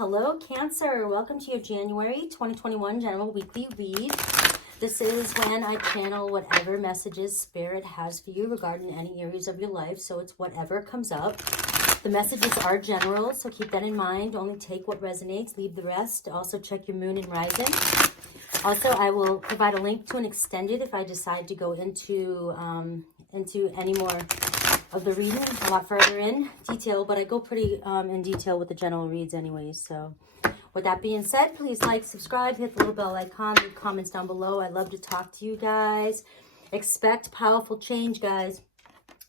Hello, Cancer. Welcome to your January 2021 General Weekly Read. This is when I channel whatever messages Spirit has for you regarding any areas of your life. So it's whatever comes up. The messages are general, so keep that in mind. Only take what resonates, leave the rest. Also check your moon and rising. Also, I will provide a link to an extended if I decide to go into any more of the reading, a lot further in detail, but I go pretty in detail with the general reads anyway. So with that being said, please like, subscribe, hit the little bell icon, leave comments down below. I love to talk to you guys. Expect powerful change, guys.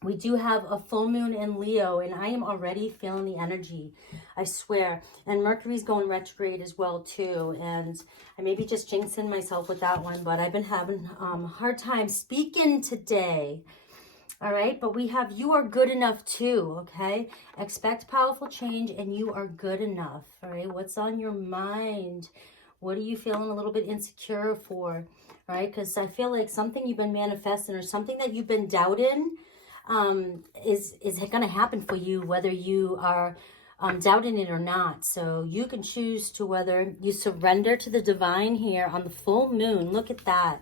We do have a full moon in Leo, and I am already feeling the energy, I swear. And Mercury's going retrograde as well, too. And I may be just jinxing myself with that one, but I've been having a hard time speaking today. All right, but we have you are good enough too, okay? Expect powerful change and you are good enough, all right? What's on your mind? What are you feeling a little bit insecure for, all right? Because I feel like something you've been manifesting or something that you've been doubting is going to happen for you, whether you are doubting it or not. So you can choose to whether you surrender to the divine here on the full moon. Look at that.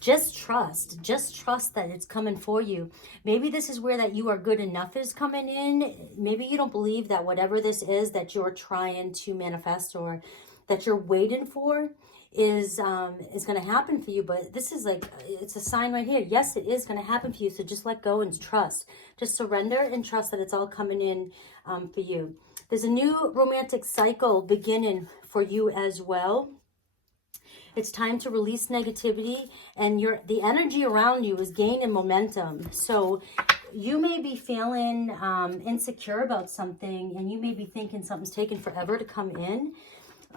Just trust that it's coming for you. Maybe this is where that you are good enough is coming in. Maybe you don't believe that whatever this is that you're trying to manifest or that you're waiting for is going to happen for you. But this is like, it's a sign right here. Yes, it is going to happen for you. So just let go and trust. Just surrender and trust that it's all coming in for you. There's a new romantic cycle beginning for you as well. It's time to release negativity, and the energy around you is gaining momentum. So you may be feeling insecure about something, and you may be thinking something's taking forever to come in,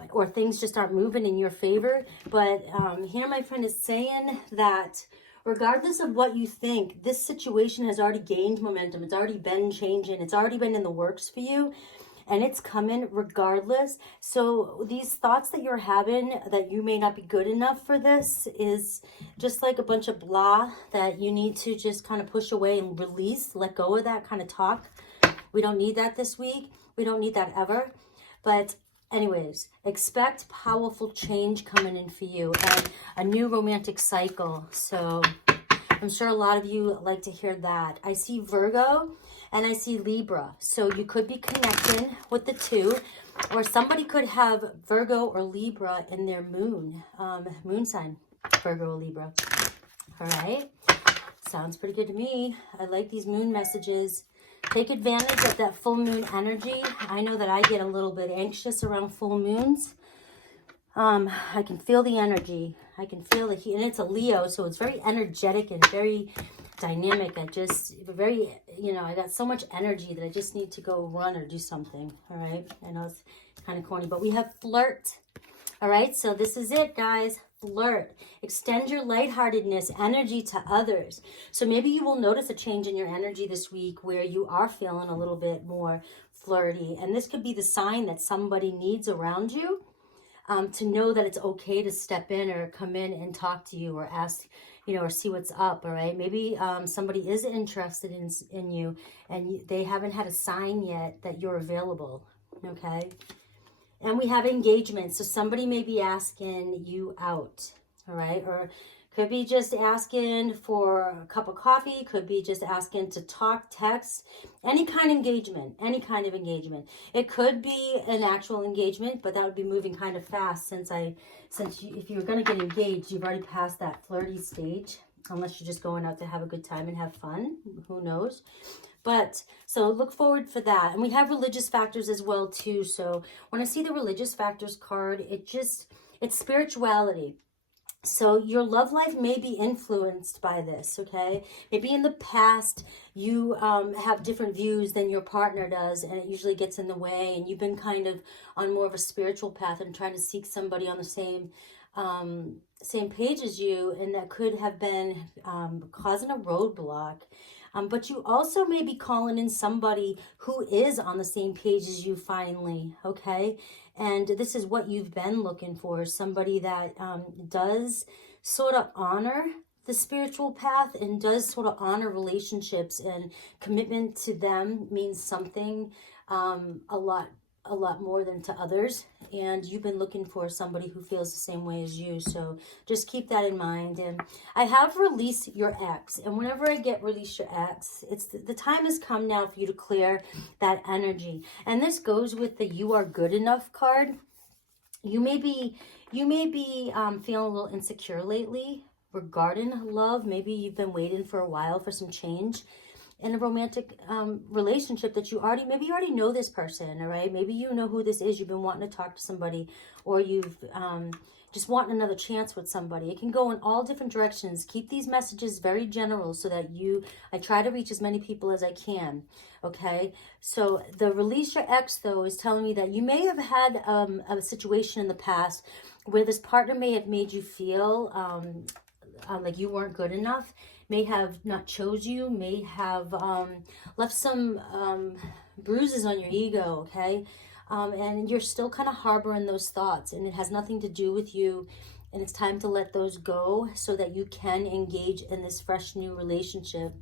or things just aren't moving in your favor. But here my friend is saying that regardless of what you think, this situation has already gained momentum. It's already been changing. It's already been in the works for you. And it's coming regardless. So these thoughts that you're having that you may not be good enough for this is just like a bunch of blah that you need to just kind of push away and release, let go of that kind of talk. We don't need that this week. We don't need that ever. But anyways, expect powerful change coming in for you and a new romantic cycle. So I'm sure a lot of you like to hear that. I see Virgo and I see Libra. So you could be connecting with the two, or somebody could have Virgo or Libra in their moon sign, Virgo or Libra. All right. Sounds pretty good to me. I like these moon messages. Take advantage of that full moon energy. I know that I get a little bit anxious around full moons. I can feel the energy. I can feel the heat, and it's a Leo, so it's very energetic and very dynamic. I got so much energy that I just need to go run or do something. All right. I know it's kind of corny, but we have flirt. All right. So this is it, guys. Flirt. Extend your lightheartedness, energy to others. So maybe you will notice a change in your energy this week where you are feeling a little bit more flirty. And this could be the sign that somebody needs around you. To know that it's okay to step in or come in and talk to you or ask, or see what's up, all right? Maybe somebody is interested in you and they haven't had a sign yet that you're available, okay? And we have engagement. So somebody may be asking you out, all right? Or could be just asking for a cup of coffee, could be just asking to talk, text, any kind of engagement, It could be an actual engagement, but that would be moving kind of fast if you're going to get engaged, you've already passed that flirty stage, unless you're just going out to have a good time and have fun, who knows. But so look forward for that. And we have religious factors as well too. So when I see the religious factors card, it's spirituality. So your love life may be influenced by this, okay? Maybe in the past you have different views than your partner does, and it usually gets in the way, and you've been kind of on more of a spiritual path and trying to seek somebody on the same page as you, and that could have been causing a roadblock. But you also may be calling in somebody who is on the same page as you finally, okay? And this is what you've been looking for, somebody that does sort of honor the spiritual path and does sort of honor relationships, and commitment to them means something a lot a lot more than to others, and you've been looking for somebody who feels the same way as you. So just keep that in mind. And I have released your ex, and whenever I get release your ex, it's the time has come now for you to clear that energy. And this goes with the you are good enough card. You may be feeling a little insecure lately regarding love. Maybe you've been waiting for a while for some change in a romantic relationship that maybe you already know this person, all right? Maybe you know who this is. You've been wanting to talk to somebody, or you've just wanting another chance with somebody. It can go in all different directions. Keep these messages very general so that I try to reach as many people as I can, okay? So the release your ex, though, is telling me that you may have had a situation in the past where this partner may have made you feel like you weren't good enough, may have not chose you, may have left some bruises on your ego, okay? And you're still kind of harboring those thoughts, and it has nothing to do with you, and it's time to let those go so that you can engage in this fresh new relationship.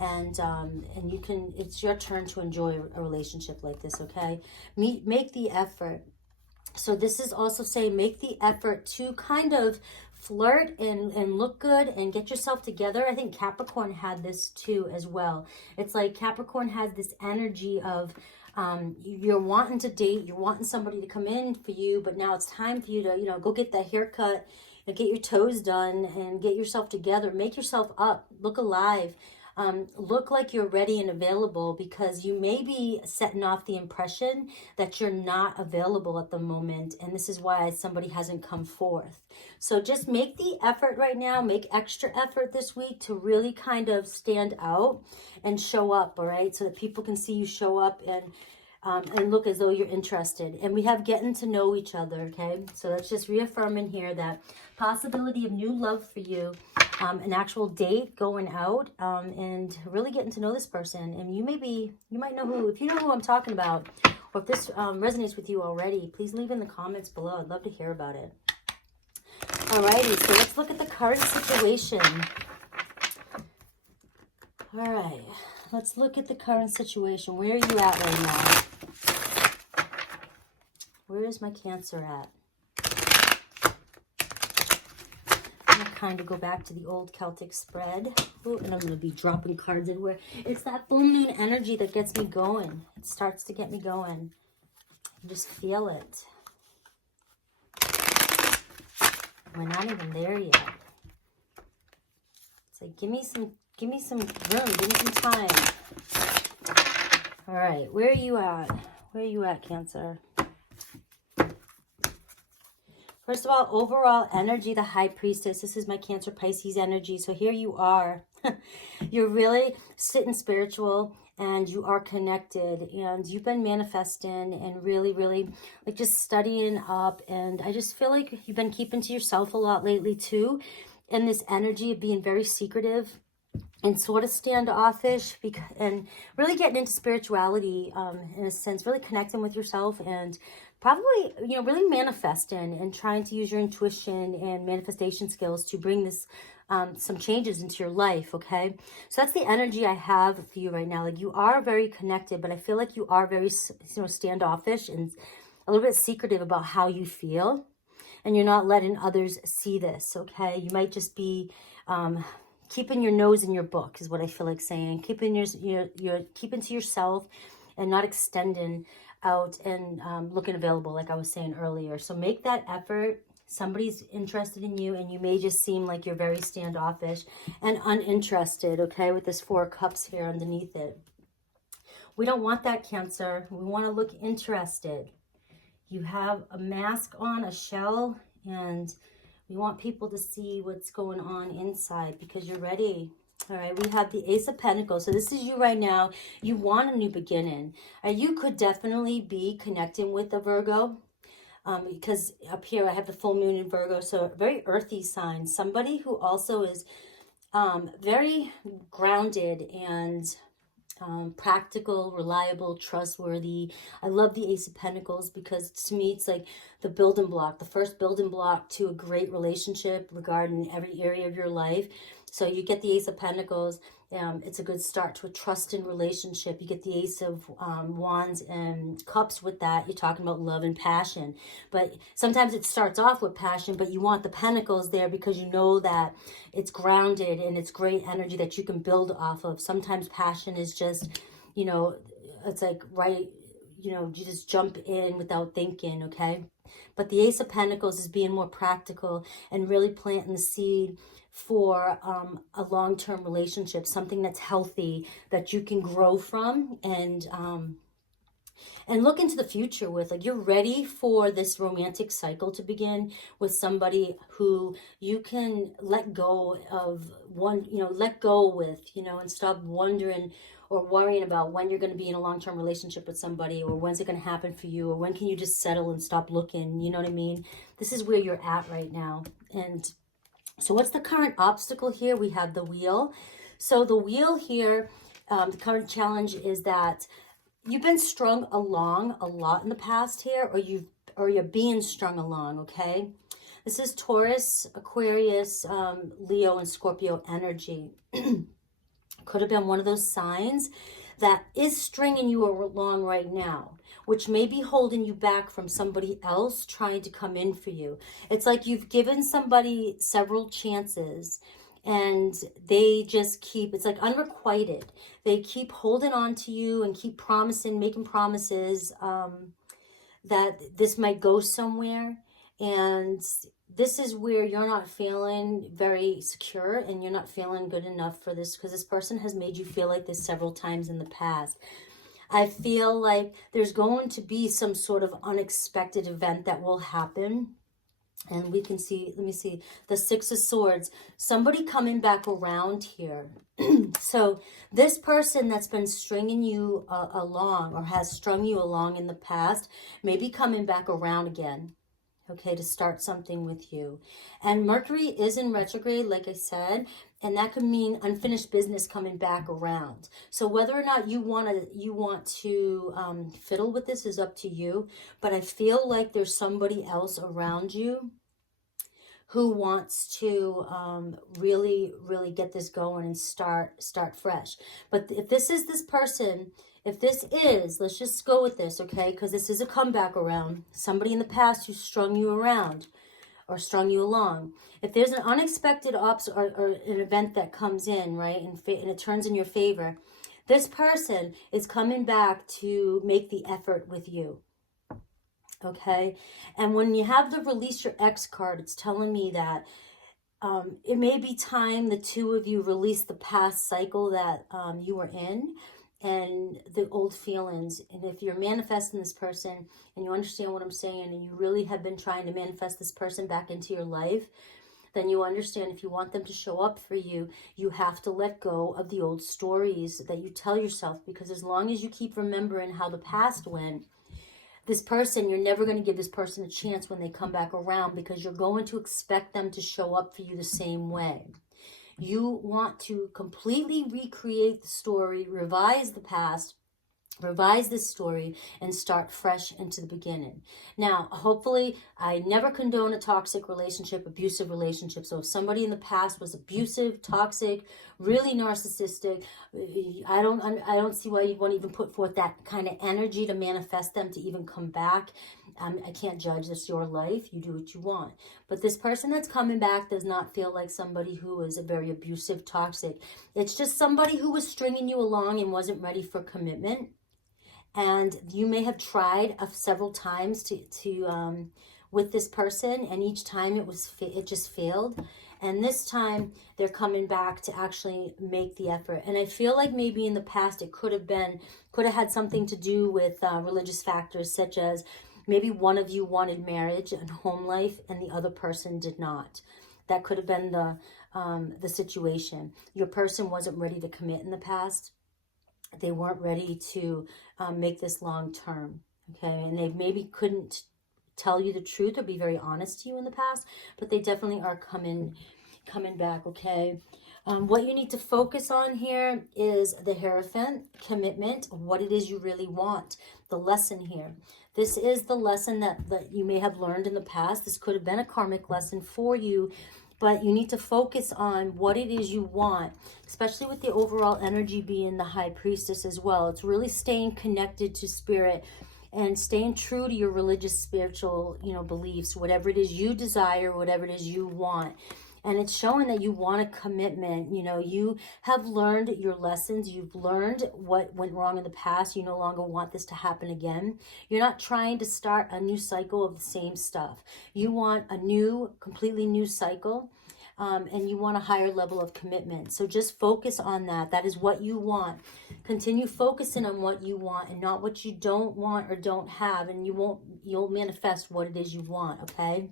And you can, it's your turn to enjoy a relationship like this, okay? Make the effort. So this is also saying make the effort to kind of flirt and look good and get yourself together. I think Capricorn had this too as well. It's like Capricorn has this energy of you're wanting to date, you're wanting somebody to come in for you, but now it's time for you to, you know, go get that haircut, get your toes done and get yourself together. Make yourself up, look alive. Look like you're ready and available, because you may be setting off the impression that you're not available at the moment, and this is why somebody hasn't come forth. So just make the effort right now, make extra effort this week to really kind of stand out and show up, all right, so that people can see you show up and look as though you're interested. And we have getting to know each other, okay? So that's just reaffirming here that possibility of new love for you, an actual date, going out, and really getting to know this person. And you might know who, if you know who I'm talking about, or if this resonates with you already, please leave in the comments below. I'd love to hear about it. Alrighty, so let's look at the current situation. All right, let's look at the current situation. Where are you at right now? Where is my Cancer at? I'm going to kind of go back to the old Celtic spread. Ooh, and I'm going to be dropping cards everywhere. It's that full moon energy that gets me going. It starts to get me going. I just feel it. We're not even there yet. It's like, give me some room, give me some time. All right, where are you at? Where are you at, Cancer? First of all, overall energy, the High Priestess. This is my Cancer Pisces energy. So here you are. You're really sitting spiritual, and you are connected, and you've been manifesting and really, really like just studying up. And I just feel like you've been keeping to yourself a lot lately too. And this energy of being very secretive and sort of standoffish, and really getting into spirituality in a sense, really connecting with yourself, and probably, you know, really manifesting and trying to use your intuition and manifestation skills to bring this some changes into your life, okay? So that's the energy I have for you right now. Like, you are very connected, but I feel like you are very, you know, standoffish and a little bit secretive about how you feel, and you're not letting others see this, okay? You might just be keeping your nose in your book is what I feel like saying. Keeping you're keeping to yourself and not extending out and looking available, like I was saying earlier. So make that effort. Somebody's interested in you, and you may just seem like you're very standoffish and uninterested, okay, with this 4 cups here underneath it. We don't want that, Cancer. We want to look interested. You have a mask on, a shell, and we want people to see what's going on inside because you're ready. All right, we have the Ace of Pentacles. So this is you right now. You want a new beginning. You could definitely be connecting with a Virgo, because up here I have the full moon in Virgo. So a very earthy sign. Somebody who also is very grounded and practical, reliable, trustworthy. I love the Ace of Pentacles because to me it's like the building block, the first building block to a great relationship regarding every area of your life. So you get the Ace of Pentacles. It's a good start to a trusting relationship. You get the Ace of Wands and Cups with that. You're talking about love and passion. But sometimes it starts off with passion, but you want the Pentacles there because you know that it's grounded and it's great energy that you can build off of. Sometimes passion is just, you know, it's like right, you know, you just jump in without thinking, okay? But the Ace of Pentacles is being more practical and really planting the seed for a long-term relationship, something that's healthy, that you can grow from and look into the future with. Like, you're ready for this romantic cycle to begin with somebody who you can let go of, let go with, and stop wondering or worrying about when you're going to be in a long-term relationship with somebody, or when's it going to happen for you, or when can you just settle and stop looking, you know what I mean? This is where you're at right now. And so what's the current obstacle here? We have the wheel. So the wheel here, the current challenge is that you've been strung along a lot in the past here, or you're being strung along, okay? This is Taurus, Aquarius, Leo, and Scorpio energy. Could have been one of those signs that is stringing you along right now, which may be holding you back from somebody else trying to come in for you. It's like you've given somebody several chances and they just keep, it's like unrequited. They keep holding on to you and keep promising, making promises that this might go somewhere. And this is where you're not feeling very secure and you're not feeling good enough for this, because this person has made you feel like this several times in the past. I feel like there's going to be some sort of unexpected event that will happen. And we can see, let me see, the Six of Swords, somebody coming back around here. So this person that's been stringing you along, or has strung you along in the past, may be coming back around again, okay, to start something with you. And Mercury is in retrograde, like I said, and that could mean unfinished business coming back around. So whether or not you want to fiddle with this is up to you. But I feel like there's somebody else around you who wants to really, really get this going and start fresh. But if this is this person, if this is, let's just go with this, okay? Because this is a comeback around. Somebody in the past who strung you around or strung you along. If there's an unexpected or an event that comes in, right, and it turns in your favor, this person is coming back to make the effort with you. Okay, and when you have the Release Your Ex card, it's telling me that it may be time the two of you release the past cycle that you were in and the old feelings. And if you're manifesting this person and you understand what I'm saying and you really have been trying to manifest this person back into your life, then you understand if you want them to show up for you, you have to let go of the old stories that you tell yourself, because as long as you keep remembering how the past went, this person, you're never going to give this person a chance when they come back around, because you're going to expect them to show up for you the same way. You want to completely recreate the story, revise the past, revise this story, and start fresh into the beginning. Now, hopefully, I never condone a toxic relationship, abusive relationship. So if somebody in the past was abusive, toxic, really narcissistic, I don't see why you'd want to even put forth that kind of energy to manifest them to even come back. I can't judge. That's your life. You do what you want. But this person that's coming back does not feel like somebody who is a very abusive, toxic. It's just somebody who was stringing you along and wasn't ready for commitment. And you may have tried several times to with this person, and each time it just failed. And this time they're coming back to actually make the effort. And I feel like maybe in the past it could have had something to do with religious factors, such as maybe one of you wanted marriage and home life and the other person did not. That could have been the situation. Your person wasn't ready to commit in the past. They weren't ready to make this long term, okay? And they maybe couldn't tell you the truth or be very honest to you in the past, but they definitely are coming back, okay? What you need to focus on here is the Hierophant, commitment, what it is you really want, the lesson here. This is the lesson that you may have learned in the past. This could have been a karmic lesson for you, but you need to focus on what it is you want, especially with the overall energy being the High Priestess as well. It's really staying connected to spirit and staying true to your religious, spiritual, beliefs, whatever it is you desire, whatever it is you want. And it's showing that you want a commitment. You have learned your lessons. You've learned what went wrong in the past. You no longer want this to happen again. You're not trying to start a new cycle of the same stuff. You want a completely new cycle. And you want a higher level of commitment. So just focus on that. That is what you want. Continue focusing on what you want and not what you don't want or don't have. And you'll manifest what it is you want, okay?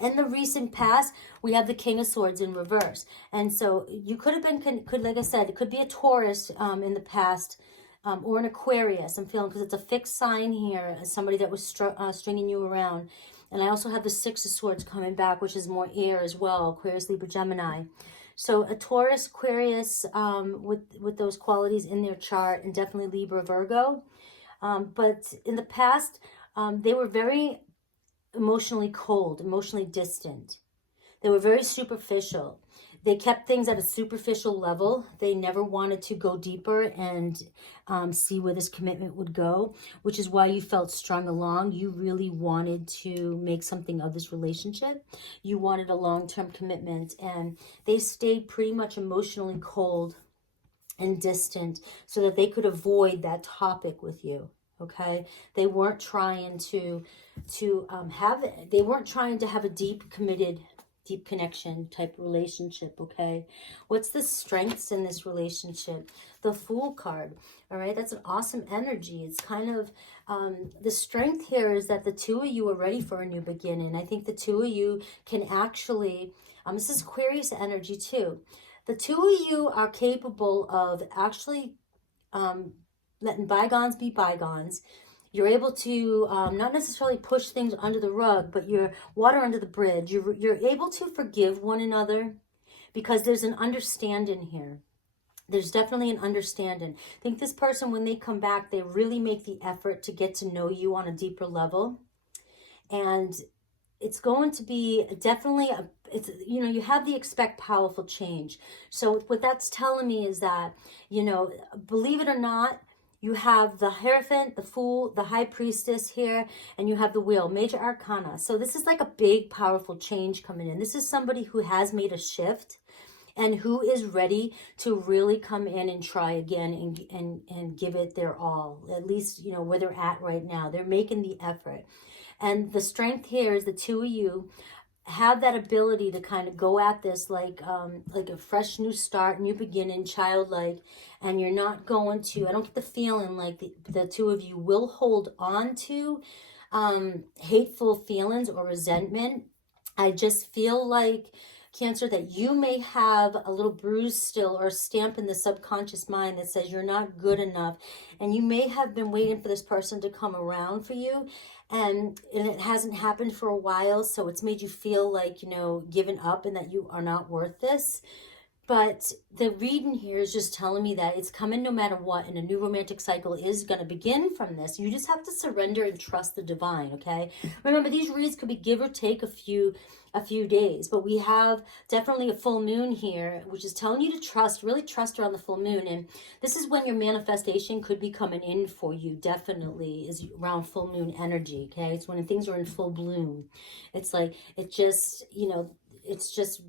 In the recent past, we have the King of Swords in reverse. And so you could have been, like I said, it could be a Taurus in the past, or an Aquarius, I'm feeling, because it's a fixed sign here, somebody that was stringing you around. And I also have the Six of Swords coming back, which is more air as well, Aquarius, Libra, Gemini. So a Taurus, Aquarius, with those qualities in their chart, and definitely Libra, Virgo. But in the past, they were very emotionally cold, emotionally distant. They were very superficial. They kept things at a superficial level. They never wanted to go deeper and see where this commitment would go, which is why you felt strung along. You really wanted to make something of this relationship. You wanted a long-term commitment, and they stayed pretty much emotionally cold and distant so that they could avoid that topic with you. Okay, they weren't trying to have a deep, committed, deep connection type relationship. Okay, what's the strengths in this relationship? The Fool card. All right, that's an awesome energy. It's kind of the strength here is that the two of you are ready for a new beginning. I think the two of you can actually this is Aquarius energy too. The two of you are capable of actually letting bygones be bygones. You're able to not necessarily push things under the rug, but you're water under the bridge. You're able to forgive one another because there's an understanding here. There's definitely an understanding. I think this person, when they come back, they really make the effort to get to know you on a deeper level. And it's going to be definitely you have the expect powerful change. So what that's telling me is that, believe it or not, you have the Hierophant, the Fool, the High Priestess here, and you have the Wheel, Major Arcana. So this is like a big, powerful change coming in. This is somebody who has made a shift and who is ready to really come in and try again and give it their all, at least, where they're at right now. They're making the effort. And the strength here is the two of you have that ability to kind of go at this like a fresh new start, new beginning, childlike, and you're not going to, I don't get the feeling like the two of you will hold on to hateful feelings or resentment. I just feel like, Cancer, that you may have a little bruise still or a stamp in the subconscious mind that says you're not good enough, and you may have been waiting for this person to come around for you, and it hasn't happened for a while, so it's made you feel like, given up and that you are not worth this. But the reading here is just telling me that it's coming no matter what, and a new romantic cycle is going to begin from this. You just have to surrender and trust the divine, okay? Remember, these reads could be give or take a few days, but we have definitely a full moon here, which is telling you to trust, really trust around the full moon. And this is when your manifestation could be coming in for you, definitely, is around full moon energy, okay? It's when things are in full bloom. It's like, it's just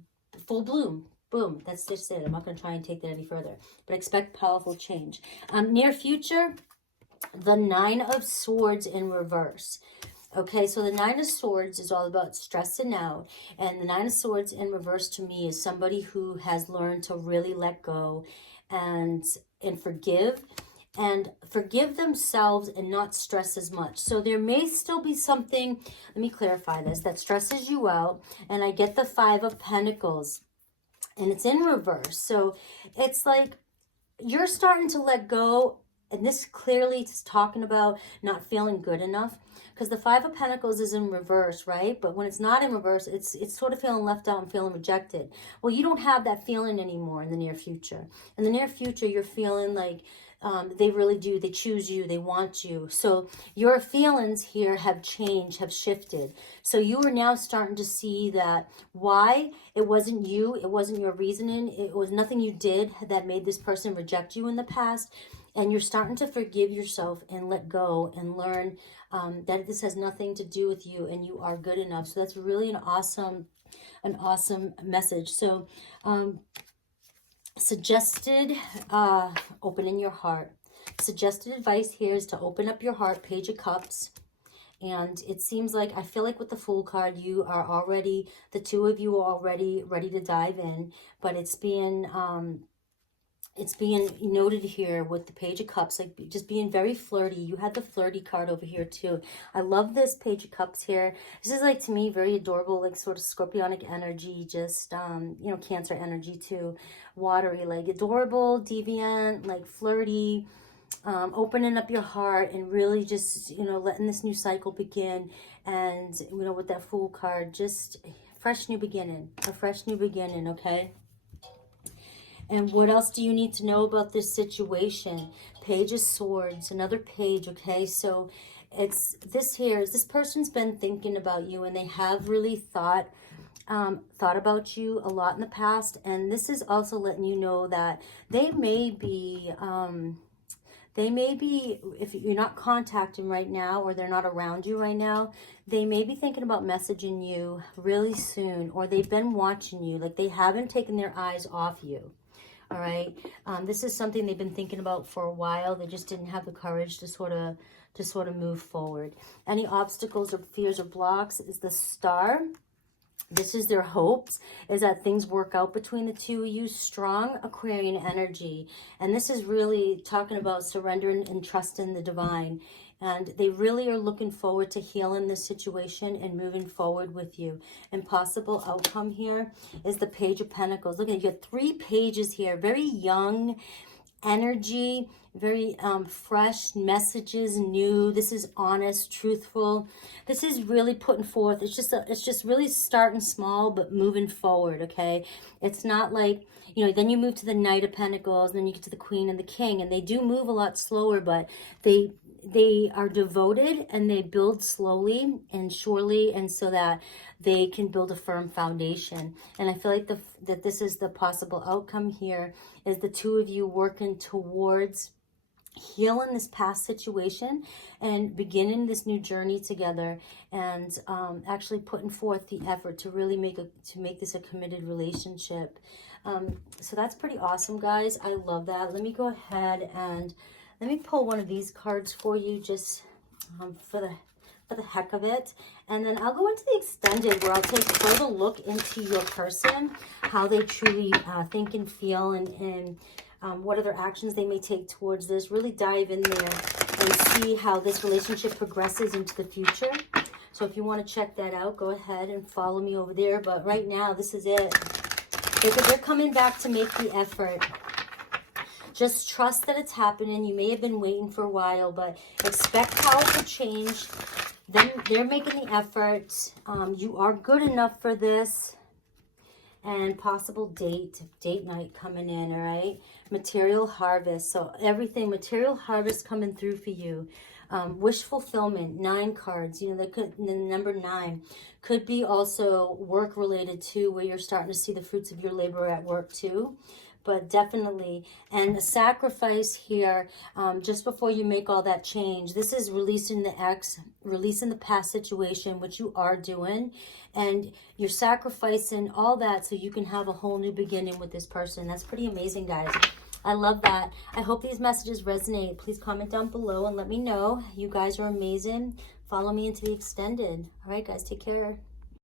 full bloom. Boom, that's just it. I'm not going to try and take that any further, but expect powerful change. Near future, the Nine of Swords in reverse. Okay, so the Nine of Swords is all about stressing out, and the Nine of Swords in reverse to me is somebody who has learned to really let go and forgive themselves and not stress as much. So there may still be something, let me clarify this, that stresses you out, and I get the Five of Pentacles. And it's in reverse. So it's like you're starting to let go. And this clearly is talking about not feeling good enough. Because the Five of Pentacles is in reverse, right? But when it's not in reverse, it's sort of feeling left out and feeling rejected. Well, you don't have that feeling anymore in the near future. In the near future, you're feeling like They really do. They choose you. They want you. So your feelings here have changed, have shifted. So you are now starting to see that why it wasn't you. It wasn't your reasoning. It was nothing you did that made this person reject you in the past. And you're starting to forgive yourself and let go and learn that this has nothing to do with you and you are good enough. So that's really an awesome message. So suggested opening your heart. Suggested advice here is to open up your heart, Page of Cups. And it seems like, I feel like with the Fool card, you are already, the two of you are already ready to dive in. But it's being noted here with the Page of Cups, like just being very flirty. You had the flirty card over here too. I love this Page of Cups here. This is like, to me, very adorable, like sort of scorpionic energy, just, you know, Cancer energy too. Watery, like adorable, deviant, like flirty, opening up your heart and really just, you know, letting this new cycle begin. And, you know, with that Fool card, just fresh new beginning, a fresh new beginning, okay? And what else do you need to know about this situation? Page of Swords, another page, okay? So it's this here, this person's been thinking about you and they have really thought about you a lot in the past. And this is also letting you know that they may be, if you're not contacting right now or they're not around you right now, they may be thinking about messaging you really soon, or they've been watching you, like they haven't taken their eyes off you. All right. This is something they've been thinking about for a while. They just didn't have the courage to sort of move forward. Any obstacles or fears or blocks is the Star. This is their hopes, is that things work out between the two of you. Strong Aquarian energy. And this is really talking about surrendering and trusting the divine. And they really are looking forward to healing this situation and moving forward with you. And possible outcome here is the Page of Pentacles. Look at, you got 3 pages here. Very young energy, very fresh messages, new. This is honest, truthful. This is really putting forth. It's just really starting small but moving forward, okay? It's not like, you know, then you move to the Knight of Pentacles, and then you get to the Queen and the King, and they do move a lot slower, but they are devoted and they build slowly and surely, and so that they can build a firm foundation. And I feel like that this is the possible outcome here, is the two of you working towards healing this past situation and beginning this new journey together, and actually putting forth the effort to really make this a committed relationship. So that's pretty awesome, guys. I love that. Let me go ahead and let me pull one of these cards for you, just for the heck of it. And then I'll go into the extended, where I'll take a further look into your person, how they truly think and feel, and what other actions they may take towards this. Really dive in there and see how this relationship progresses into the future. So if you want to check that out, go ahead and follow me over there. But right now, this is it. They're coming back to make the effort. Just trust that it's happening. You may have been waiting for a while, but expect powerful change. Then they're making the effort. You are good enough for this. And possible date night coming in, all right? Material harvest. So everything, material harvest coming through for you. Wish fulfillment, 9 cards. You know, the number 9 could be also work related too, where you're starting to see the fruits of your labor at work too. But definitely, and a sacrifice here, just before you make all that change. This is releasing the ex, releasing the past situation, which you are doing, and you're sacrificing all that so you can have a whole new beginning with this person. That's pretty amazing, guys. I love that. I hope these messages resonate. Please comment down below and let me know. You guys are amazing. Follow me into the extended. All right, guys, take care.